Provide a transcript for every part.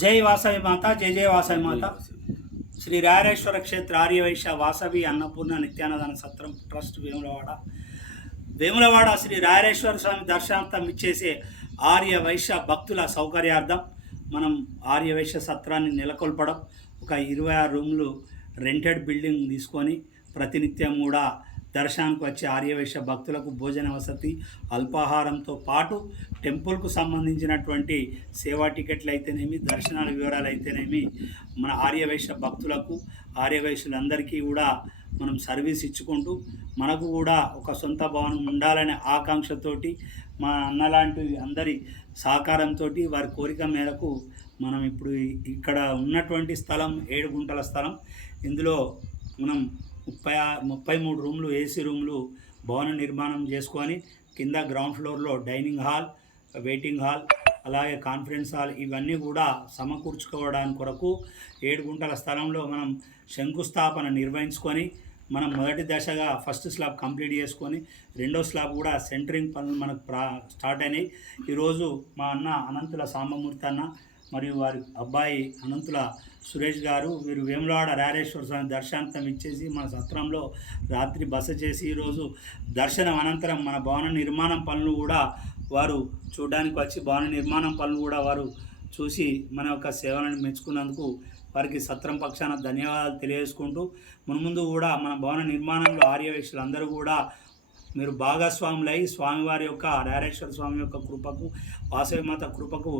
జై వాసవి మాత, జై జై వాసవి మాత. శ్రీ రాయరేశ్వర క్షేత్ర ఆర్యవైశ్య వాసవి అన్నపూర్ణ నిత్యాన్నదాన సత్రం ట్రస్ట్ వేములవాడ శ్రీ రాయరేశ్వర స్వామి దర్శనార్థం ఇచ్చేసే ఆర్యవైశ్య భక్తుల సౌకర్యార్థం మనం ఆర్యవైశ్య సత్రాన్ని నెలకొల్పడం, ఒక 26 రూమ్లు రెంటెడ్ బిల్డింగ్ తీసుకొని ప్రతినిత్యం కూడా దర్శనానికి వచ్చే ఆర్యవైశ్య భక్తులకు భోజన వసతి, అల్పాహారంతో పాటు టెంపుల్కు సంబంధించినటువంటి సేవా టికెట్లు అయితేనేమి, దర్శనాల వివరాలు అయితేనేమి మన ఆర్యవైశ్య భక్తులకు, ఆర్యవైశ్యులందరికీ కూడా మనం సర్వీస్ ఇచ్చుకుంటూ మనకు కూడా ఒక సొంత భవనం ఉండాలనే ఆకాంక్షతోటి మా అన్నలాంటి అందరి సహకారంతో వారి కోరిక మేరకు మనం ఇప్పుడు ఇక్కడ ఉన్నటువంటి స్థలం 7 గుంటల స్థలం. ఇందులో మనం 33 రూమ్లు, ఏసీ రూమ్లు భవన నిర్మాణం చేసుకొని కింద గ్రౌండ్ ఫ్లోర్లో డైనింగ్ హాల్, వెయిటింగ్ హాల్, అలాగే కాన్ఫరెన్స్ హాల్ ఇవన్నీ కూడా సమకూర్చుకోవడానికి కొరకు 7 గుంటల స్థలంలో మనం శంకుస్థాపన నిర్వహించుకొని మనం మొదటి దశగా ఫస్ట్ స్లాబ్ కంప్లీట్ చేసుకొని రెండో స్లాబ్ కూడా సెంటరింగ్ పనులు మనకు స్టార్ట్ అయినాయి. ఈరోజు మా అన్న అనంతుల సాంబమూర్తి అన్న మరియు వారి అబ్బాయి అనంతుల సురేష్ గారు వీరు వేములవాడ రాయరేశ్వర స్వామి దర్శనార్థం ఇచ్చేసి మన సత్రంలో రాత్రి బస చేసి ఈరోజు దర్శనం అనంతరం మన భవన నిర్మాణం పనులు కూడా వారు చూడడానికి వచ్చి భవన నిర్మాణం పనులు కూడా వారు చూసి మన యొక్క సేవలను మెచ్చుకున్నందుకు వారికి సత్రం పక్షాన ధన్యవాదాలు తెలియజేసుకుంటూ మున్ముందు కూడా మన భవన నిర్మాణంలో ఆర్యవైశ్యులందరూ కూడా మీరు భాగస్వాములై స్వామివారి యొక్క రాయరేశ్వర స్వామి యొక్క కృపకు, వాసవి మాత కృపకు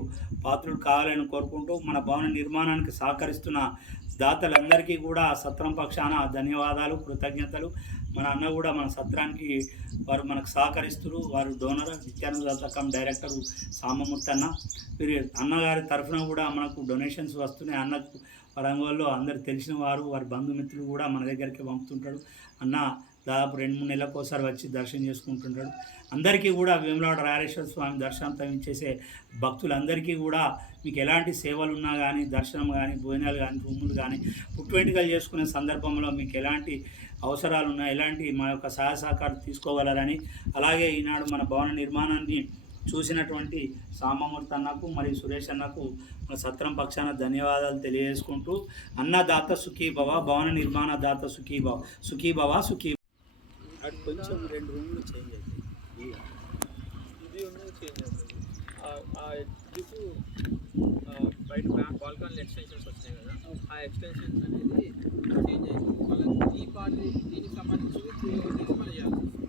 పాత్రులు కావాలని కోరుకుంటూ మన భవన నిర్మాణానికి సహకరిస్తున్న దాతలందరికీ కూడా సత్రం పక్షాన ధన్యవాదాలు, కృతజ్ఞతలు. మన అన్న కూడా మన సత్రానికి వారు మనకు సహకరిస్తారు. వారు డోనర్ నిత్యానంద డైరెక్టరు సాంబమూర్తి అన్న. వీరి అన్నగారి తరఫున కూడా మనకు డొనేషన్స్ వస్తున్నాయి. అన్నకు వరంగల్లో అందరు తెలిసిన వారు, వారి బంధుమిత్రులు కూడా మన దగ్గరికి పంపుతుంటాడు. అన్న దాదాపు 2-3 నెలలకు ఒకసారి వచ్చి దర్శనం చేసుకుంటుంటాడు. అందరికీ కూడా వేములవాడ రాయరేశ్వర స్వామి దర్శనం చేసే భక్తులందరికీ కూడా మీకు ఎలాంటి సేవలు ఉన్నా కానీ, దర్శనం కానీ, భోజనాలు కానీ, రూములు కానీ, పుట్టువెంటుకలు చేసుకునే సందర్భంలో మీకు ఎలాంటి అవసరాలు ఉన్నా, ఎలాంటి మా యొక్క సహాయ సహకారం తీసుకోగలరని, అలాగే ఈనాడు మన భవన నిర్మాణాన్ని చూసినటువంటి సాంబమూర్తి అన్నకు మరియు సురేష్ అన్నకు మన సత్రం పక్షాన ధన్యవాదాలు తెలియజేసుకుంటూ అన్నదాత సుఖీ భవ, భవన నిర్మాణ దాత సుఖీ భవ, సుఖీ భవ, సుఖీ. అది కొంచెం 2 రూమ్లు చేంజ్ అవుతాయి, ఇది ఉన్నది చేంజ్ అవుతుంది. ఆ ఎడ్జ్కు బయట బాల్కనీ ఎక్స్టెన్షన్స్ వచ్చినాయి కదా, ఆ ఎక్స్టెన్షన్స్ అనేది చేంజ్ అవుతుంది. మళ్ళీ ఈ పార్ట్ దీనికి సంబంధించి మళ్ళీ చేయాల్సి వస్తుంది.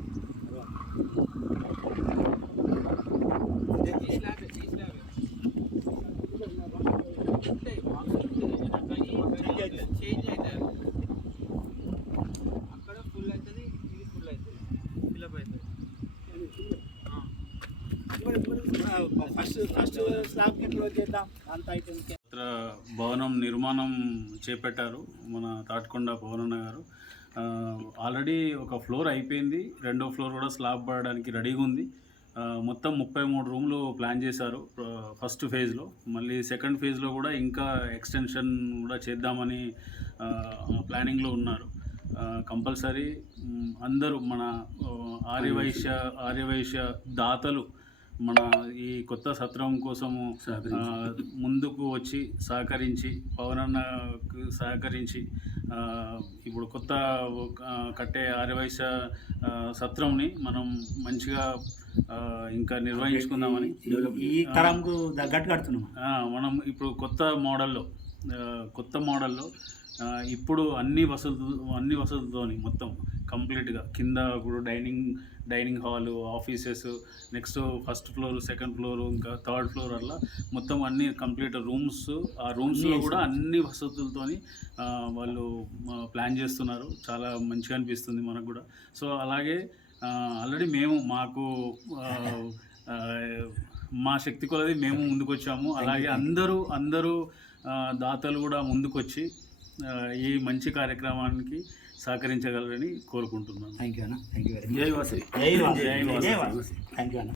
చేంజ్ అవుతుంది, అక్కడ ఫుల్ అవుతుంది, ఇది ఫుల్ అవుతుంది, ఫిల్అప్ అవుతుంది. భవనం నిర్మాణం చేపట్టారు మన తాటికొండ భవనన్న గారు. ఆల్రెడీ ఒక ఫ్లోర్ అయిపోయింది, రెండో ఫ్లోర్ కూడా స్లాబ్ పడడానికి రెడీగా ఉంది. మొత్తం 33 రూమ్లు ప్లాన్ చేశారు ఫస్ట్ ఫేజ్లో. మళ్ళీ సెకండ్ ఫేజ్లో కూడా ఇంకా ఎక్స్టెన్షన్ కూడా చేద్దామని ప్లానింగ్లో ఉన్నారు. కంపల్సరీ అందరూ మన ఆర్యవైశ్య దాతలు మన ఈ కొత్త సత్రం కోసము ముందుకు వచ్చి సహకరించి, పవనన్నకు సహకరించి ఇప్పుడు కొత్త కట్టే ఆర్యవైశ్య సత్రంని మనం మంచిగా ఇంకా నిర్వహించుకుందామని ఈ తరంకు తగ్గట్టు కడుతున్నాం. మనం ఇప్పుడు కొత్త మోడల్లో ఇప్పుడు అన్ని వసతులతోని మొత్తం కంప్లీట్గా కింద ఇప్పుడు dining hall, offices, next first floor, second floor, ఇంకా థర్డ్ ఫ్లోర్ అలా మొత్తం అన్ని కంప్లీట్ రూమ్స్. ఆ రూమ్స్లో కూడా అన్ని వసతులతోని వాళ్ళు ప్లాన్ చేస్తున్నారు. చాలా మంచిగా అనిపిస్తుంది మనకు కూడా. సో అలాగే ఆల్రెడీ మా శక్తి కొలది మేము ముందుకు వచ్చాము. అలాగే అందరూ దాతలు కూడా ముందుకొచ్చి ఈ మంచి కార్యక్రమానికి సహకరించగలరని కోరుకుంటున్నాను. థ్యాంక్ యూ అన్న, థ్యాంక్ యూ వెరీ మచ్. జై వాసవి. థ్యాంక్ యూ అన్న.